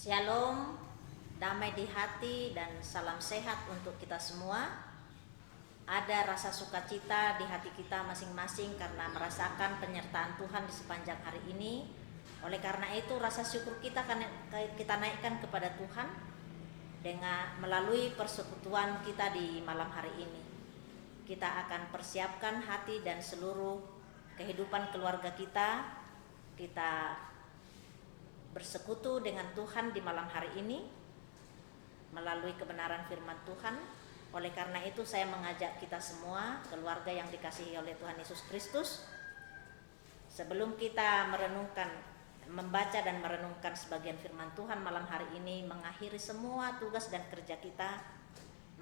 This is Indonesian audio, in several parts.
Shalom, damai di hati dan salam sehat untuk kita semua. Ada rasa sukacita di hati kita masing-masing karena merasakan penyertaan Tuhan di sepanjang hari ini. Oleh karena itu rasa syukur kita naikkan kepada Tuhan dengan melalui persekutuan kita di malam hari ini. Kita akan persiapkan hati dan seluruh kehidupan keluarga kita. Kita bersekutu dengan Tuhan di malam hari ini melalui kebenaran firman Tuhan. Oleh karena itu saya mengajak kita semua, keluarga yang dikasihi oleh Tuhan Yesus Kristus, sebelum kita membaca dan merenungkan sebagian firman Tuhan malam hari ini, mengakhiri semua tugas dan kerja kita,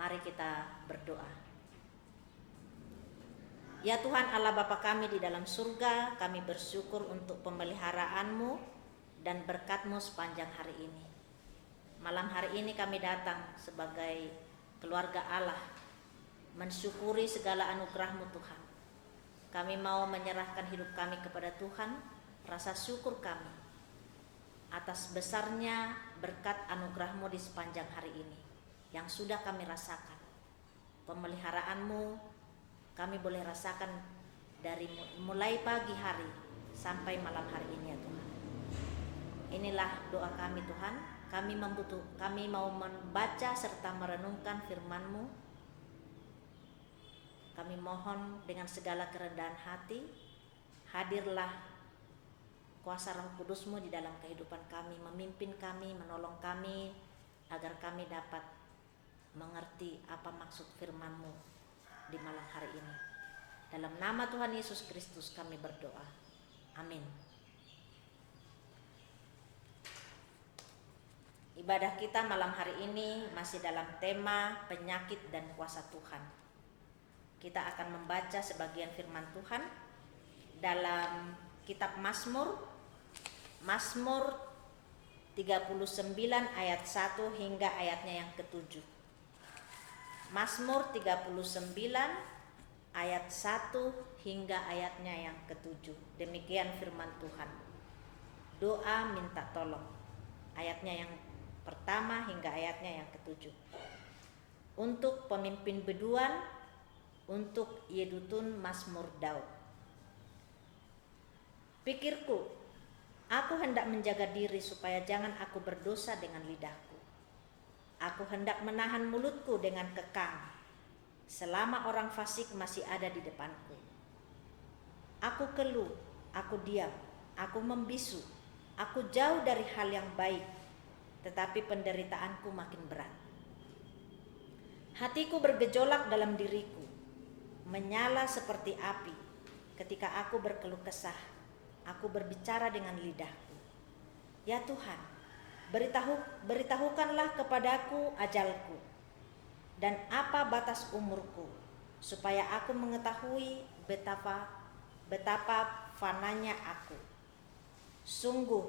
mari kita berdoa. Ya Tuhan Allah Bapa kami di dalam surga, kami bersyukur untuk pemeliharaan-Mu dan berkat-Mu sepanjang hari ini. Malam hari ini kami datang sebagai keluarga Allah mensyukuri segala anugerah-Mu Tuhan. Kami mau menyerahkan hidup kami kepada Tuhan, rasa syukur kami atas besarnya berkat anugerah-Mu di sepanjang hari ini yang sudah kami rasakan. Pemeliharaan-Mu kami boleh rasakan dari mulai pagi hari sampai malam hari ini ya Tuhan. Inilah doa kami Tuhan. Kami mau membaca serta merenungkan firman-Mu. Kami mohon dengan segala kerendahan hati, hadirlah kuasa Roh Kudus-Mu di dalam kehidupan kami, memimpin kami, menolong kami, agar kami dapat mengerti apa maksud firman-Mu di malam hari ini. Dalam nama Tuhan Yesus Kristus kami berdoa. Amin. Ibadah kita malam hari ini masih dalam tema penyakit dan kuasa Tuhan. Kita akan membaca sebagian firman Tuhan dalam kitab Mazmur 39 ayat 1 hingga ayatnya yang ke-7. Mazmur 39 ayat 1 hingga ayatnya yang ke-7. Demikian firman Tuhan. Doa minta tolong. Ayatnya yang pertama hingga ayatnya yang ke-7. Untuk pemimpin biduan, untuk Yedutun Mazmur Daud. Pikirku, aku hendak menjaga diri supaya jangan aku berdosa dengan lidahku. Aku hendak menahan mulutku dengan kekang, selama orang fasik masih ada di depanku. Aku keluh, aku diam, aku membisu, aku jauh dari hal yang baik, tetapi penderitaanku makin berat. Hatiku bergejolak dalam diriku, menyala seperti api ketika aku berkeluh kesah. Aku berbicara dengan lidahku. Ya Tuhan, beritahukanlah kepadaku ajalku dan apa batas umurku, supaya aku mengetahui betapa fananya aku. Sungguh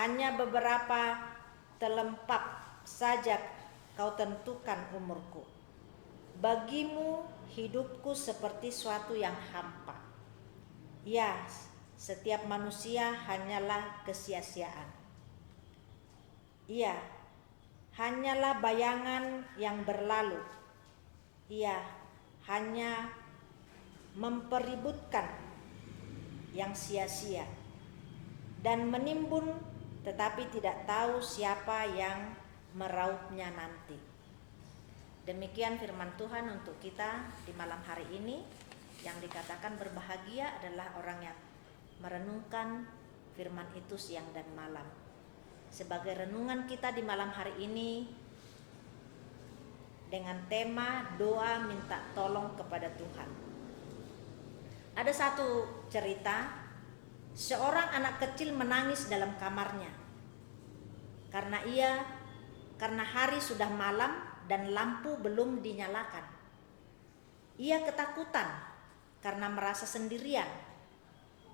hanya beberapa telempak saja kau tentukan umurku. Bagimu hidupku seperti suatu yang hampa. Ya, setiap manusia hanyalah kesia-siaan. Ia hanyalah bayangan yang berlalu. Ia hanya mempeributkan yang sia-sia dan menimbun, tetapi tidak tahu siapa yang merauhnya nanti. Demikian firman Tuhan untuk kita di malam hari ini. Yang dikatakan berbahagia adalah orang yang merenungkan firman itu siang dan malam. Sebagai renungan kita di malam hari ini dengan tema doa minta tolong kepada Tuhan. Ada satu cerita, seorang anak kecil menangis dalam kamarnya karena hari sudah malam dan lampu belum dinyalakan. Ia ketakutan karena merasa sendirian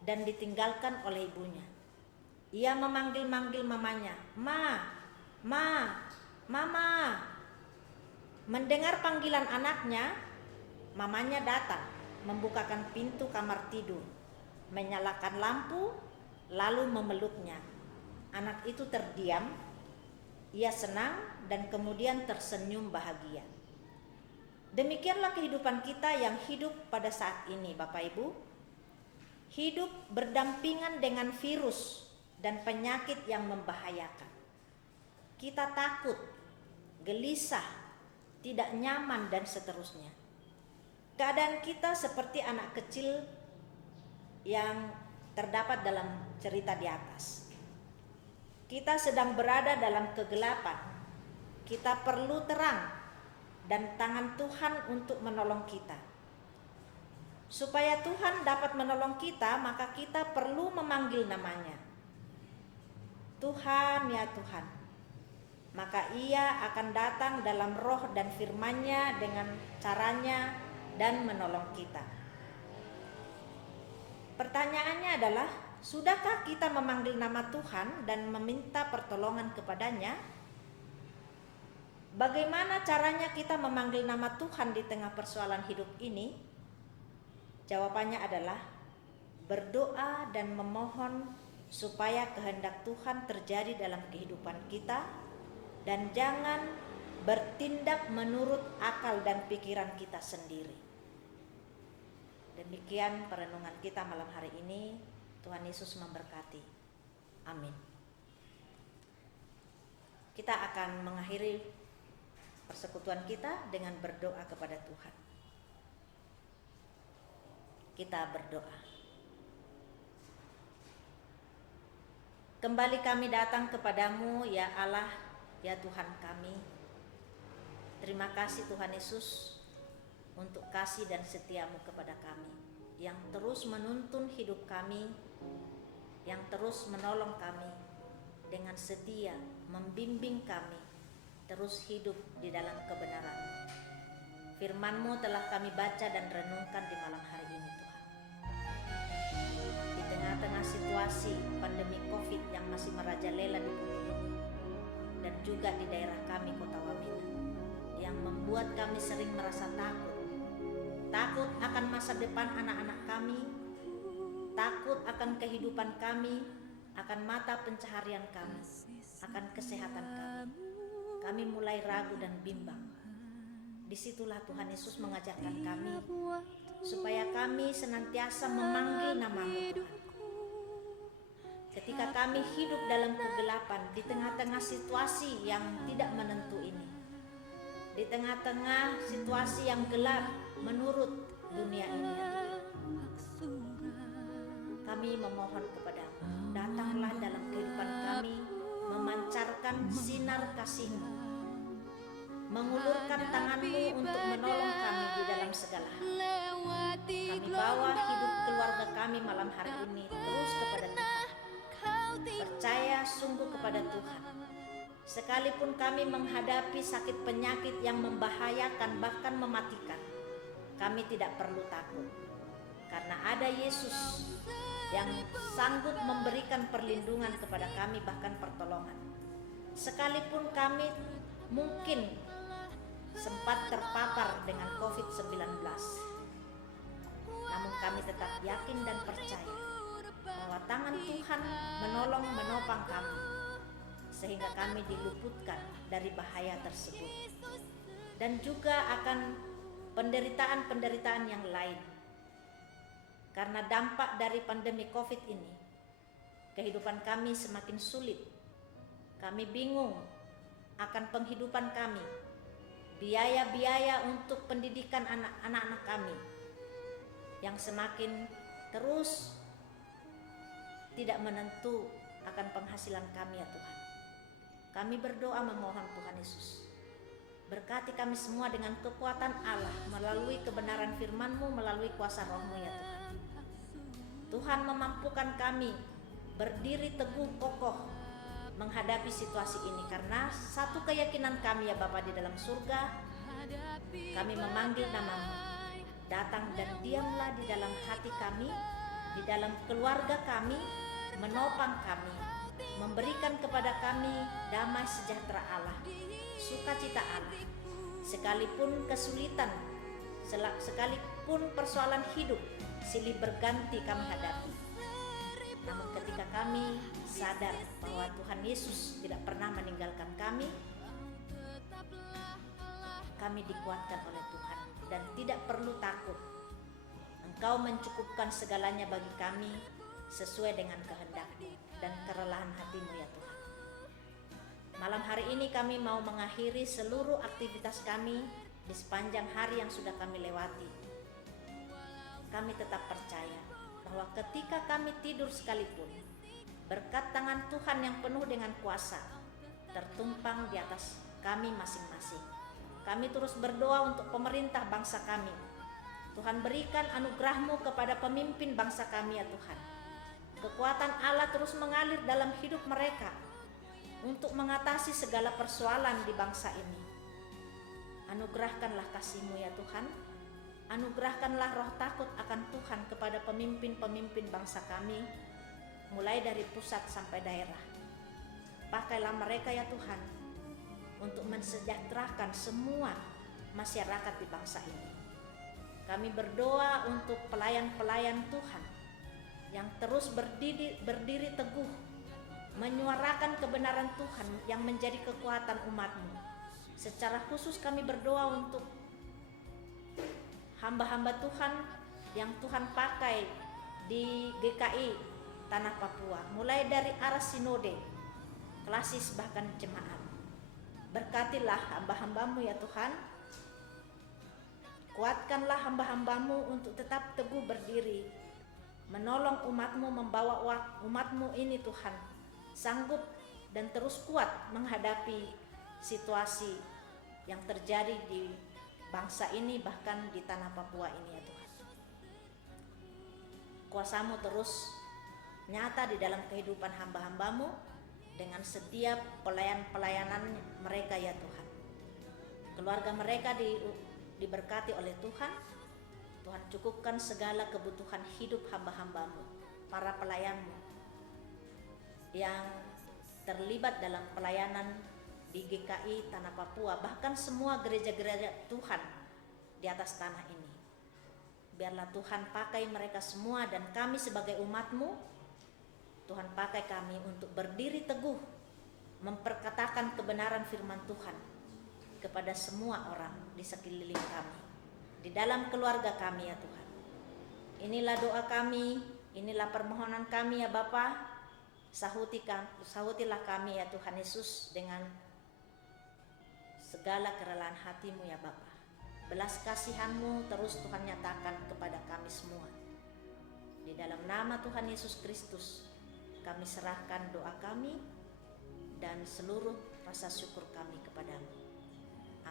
dan ditinggalkan oleh ibunya. Ia memanggil-manggil mamanya, Mama. Mendengar panggilan anaknya, mamanya datang, membukakan pintu kamar tidur, menyalakan lampu, lalu memeluknya. Anak itu terdiam ia senang dan kemudian tersenyum bahagia. Demikianlah kehidupan kita yang hidup pada saat ini, Bapak Ibu. Hidup berdampingan dengan virus dan penyakit yang membahayakan. Kita takut, gelisah, tidak nyaman, dan seterusnya. Keadaan kita seperti anak kecil yang terdapat dalam cerita di atas. Kita sedang berada dalam kegelapan. Kita perlu terang dan tangan Tuhan untuk menolong kita. Supaya Tuhan dapat menolong kita, maka kita perlu memanggil namanya. Tuhan, ya Tuhan. Maka ia akan datang dalam roh dan firman-Nya dengan caranya dan menolong kita. Pertanyaannya adalah, sudahkah kita memanggil nama Tuhan dan meminta pertolongan kepadanya? Bagaimana caranya kita memanggil nama Tuhan di tengah persoalan hidup ini? Jawabannya adalah berdoa dan memohon supaya kehendak Tuhan terjadi dalam kehidupan kita, dan jangan bertindak menurut akal dan pikiran kita sendiri. Demikian perenungan kita malam hari ini. Tuhan Yesus memberkati. Amin. Kita akan mengakhiri persekutuan kita dengan berdoa kepada Tuhan. Kita berdoa. Kembali kami datang kepadamu, ya Allah, ya Tuhan kami. Terima kasih Tuhan Yesus untuk kasih dan setiamu kepada kami, yang terus menuntun hidup kami, yang terus menolong kami, dengan setia membimbing kami terus hidup di dalam kebenaran. Firman-Mu telah kami baca dan renungkan di malam hari ini, Tuhan. Di tengah-tengah situasi pandemi COVID yang masih merajalela di bumi ini, dan juga di daerah kami, Kota Wamena, yang membuat kami sering merasa takut akan masa depan anak-anak kami, takut akan kehidupan kami, akan mata pencaharian kami, akan kesehatan kami. Kami mulai ragu dan bimbang. Disitulah Tuhan Yesus mengajarkan kami supaya kami senantiasa memanggil nama-Mu, Tuhan. Ketika kami hidup dalam kegelapan di tengah-tengah situasi yang tidak menentu ini, di tengah-tengah situasi yang gelap menurut dunia ini, ya Tuhan, kami memohon kepada-Mu, datanglah dalam kehidupan kami, memancarkan sinar kasih-Mu, mengulurkan tangan-Mu untuk menolong kami di dalam segala hal. Kami bawa hidup keluarga kami malam hari ini terus kepada Tuhan. Percaya sungguh kepada Tuhan. Sekalipun kami menghadapi sakit penyakit yang membahayakan bahkan mematikan, kami tidak perlu takut, karena ada Yesus yang sanggup memberikan perlindungan kepada kami, bahkan pertolongan. Sekalipun kami mungkin sempat terpapar dengan COVID-19, namun kami tetap yakin dan percaya bahwa tangan Tuhan menolong menopang kami, sehingga kami diluputkan dari bahaya tersebut, dan juga akan penderitaan-penderitaan yang lain. Karena dampak dari pandemi COVID ini, kehidupan kami semakin sulit. Kami bingung akan penghidupan kami, biaya-biaya untuk pendidikan anak-anak kami yang semakin terus tidak menentu akan penghasilan kami, ya Tuhan. Kami berdoa memohon Tuhan Yesus, berkati kami semua dengan kekuatan Allah melalui kebenaran firman-Mu, melalui kuasa Roh-Mu, ya Tuhan. Tuhan memampukan kami berdiri teguh kokoh menghadapi situasi ini, karena satu keyakinan kami, ya Bapa di dalam surga, kami memanggil nama-Mu, datang dan diamlah di dalam hati kami, di dalam keluarga kami, menopang kami, memberikan kepada kami damai sejahtera Allah, sukacita Allah. Sekalipun kesulitan, sekalipun persoalan hidup silih berganti kami hadapi, namun ketika kami sadar bahwa Tuhan Yesus tidak pernah meninggalkan kami. Kami dikuatkan oleh Tuhan dan tidak perlu takut. Engkau mencukupkan segalanya bagi kami sesuai dengan kehendak-Mu dan kerelaan hati-Mu ya Tuhan. Malam hari ini kami mau mengakhiri seluruh aktivitas kami di sepanjang hari yang sudah kami lewati. Kami tetap percaya bahwa ketika kami tidur sekalipun, berkat tangan Tuhan yang penuh dengan kuasa tertumpang di atas kami masing-masing. Kami terus berdoa untuk pemerintah bangsa kami. Tuhan berikan anugerah-Mu kepada pemimpin bangsa kami ya Tuhan. Kekuatan Allah terus mengalir dalam hidup mereka untuk mengatasi segala persoalan di bangsa ini. Anugerahkanlah kasih-Mu ya Tuhan. Anugerahkanlah roh takut akan Tuhan kepada pemimpin-pemimpin bangsa kami, mulai dari pusat sampai daerah. Pakailah mereka ya Tuhan untuk mensejahterakan semua masyarakat di bangsa ini. Kami berdoa untuk pelayan-pelayan Tuhan yang terus berdiri teguh, menyuarakan kebenaran Tuhan yang menjadi kekuatan umat-Mu. Secara khusus kami berdoa untuk hamba-hamba Tuhan yang Tuhan pakai di GKI Tanah Papua, mulai dari arah sinode, klasis bahkan jemaat. Berkatilah hamba-hamba-Mu ya Tuhan. Kuatkanlah hamba-hamba-Mu untuk tetap teguh berdiri, menolong umat-Mu, membawa umat-Mu ini Tuhan sanggup dan terus kuat menghadapi situasi yang terjadi di bangsa ini, bahkan di Tanah Papua ini ya Tuhan. Kuasa-Mu terus nyata di dalam kehidupan hamba-hamba-Mu dengan setiap pelayanan mereka ya Tuhan. Keluarga mereka diberkati oleh Tuhan. Tuhan cukupkan segala kebutuhan hidup hamba-hamba-Mu, para pelayan-Mu yang terlibat dalam pelayanan di GKI Tanah Papua, bahkan semua gereja-gereja Tuhan di atas tanah ini. Biarlah Tuhan pakai mereka semua, dan kami sebagai umat-Mu, Tuhan pakai kami untuk berdiri teguh, memperkatakan kebenaran firman Tuhan kepada semua orang di sekeliling kami, di dalam keluarga kami ya Tuhan. Inilah doa kami, inilah permohonan kami ya Bapa. Sahutilah kami ya Tuhan Yesus dengan segala kerelaan hati-Mu ya Bapa. Belas kasihan-Mu terus Tuhan nyatakan kepada kami semua. Di dalam nama Tuhan Yesus Kristus kami serahkan doa kami dan seluruh rasa syukur kami kepadamu.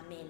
Amin.